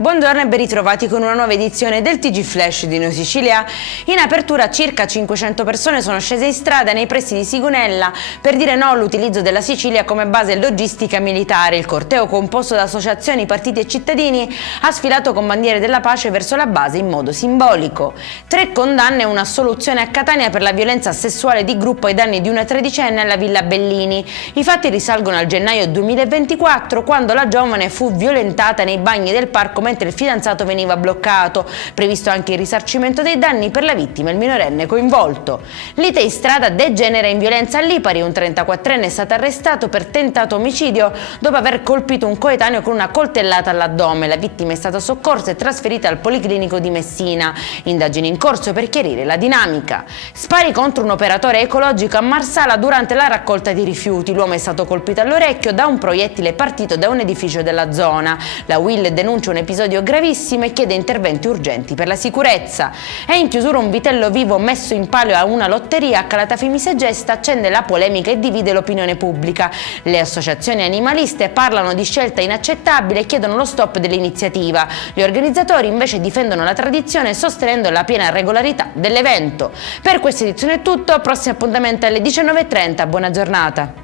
Buongiorno e ben ritrovati con una nuova edizione del TG Flash di Noi Sicilia. In apertura circa 500 persone sono scese in strada nei pressi di Sigonella per dire no all'utilizzo della Sicilia come base logistica militare. Il corteo, composto da associazioni, partiti e cittadini, ha sfilato con bandiere della pace verso la base in modo simbolico. 3 condanne e una assoluzione a Catania per la violenza sessuale di gruppo ai danni di una tredicenne alla Villa Bellini. I fatti risalgono al gennaio 2024, quando la giovane fu violentata nei bagni del parco mentre il fidanzato veniva bloccato. Previsto anche il risarcimento dei danni per la vittima e il minorenne coinvolto. Lite in strada degenera in violenza a Lipari. Un 34enne è stato arrestato per tentato omicidio dopo aver colpito un coetaneo con una coltellata all'addome. La vittima è stata soccorsa e trasferita al Policlinico di Messina. Indagini in corso per chiarire la dinamica. Spari contro un operatore ecologico a Marsala durante la raccolta di rifiuti. L'uomo è stato colpito all'orecchio da un proiettile partito da un edificio della zona. La UIL denuncia un episodio gravissimo e chiede interventi urgenti per la sicurezza. È in chiusura un vitello vivo messo in palio a una lotteria a Calatafimi Segesta, accende la polemica e divide l'opinione pubblica. Le associazioni animaliste parlano di scelta inaccettabile e chiedono lo stop dell'iniziativa. Gli organizzatori invece difendono la tradizione sostenendo la piena regolarità dell'evento. Per questa edizione è tutto, prossimo appuntamento alle 19:30, buona giornata.